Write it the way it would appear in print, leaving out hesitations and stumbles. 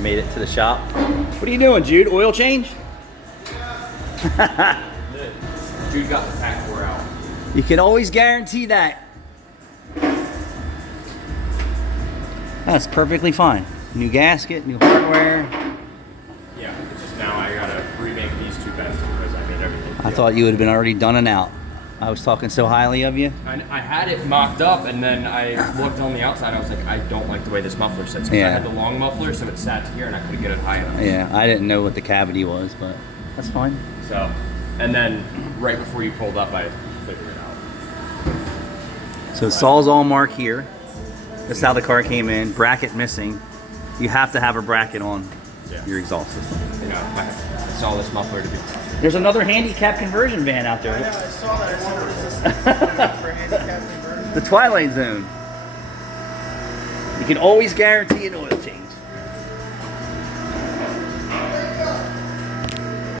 Made it to the shop. What are you doing, Jude? Oil change? Jude got the pack wore out. You can always guarantee that. That's perfectly fine. New gasket, new hardware. Yeah, it's just now I gotta remake these two beds because I made everything. I thought you would have been already done and out. I was talking so highly of you. I had it mocked up, and then I looked on the outside. I was like, I don't like the way this muffler sits. 'Cause Yeah. I had the long muffler, so it sat here, and I couldn't get it high enough. Yeah, I didn't know what the cavity was, but that's fine. So, and then right before you pulled up, I figured it out. So Saul's all marked here. That's how the car came in. Bracket missing. You have to have a bracket on your exhaust system. You know, I saw this muffler to be. There's another handicap conversion van out there. I know, I saw that. I said, what is this for handicap conversion? The Twilight Zone. You can always guarantee an oil change.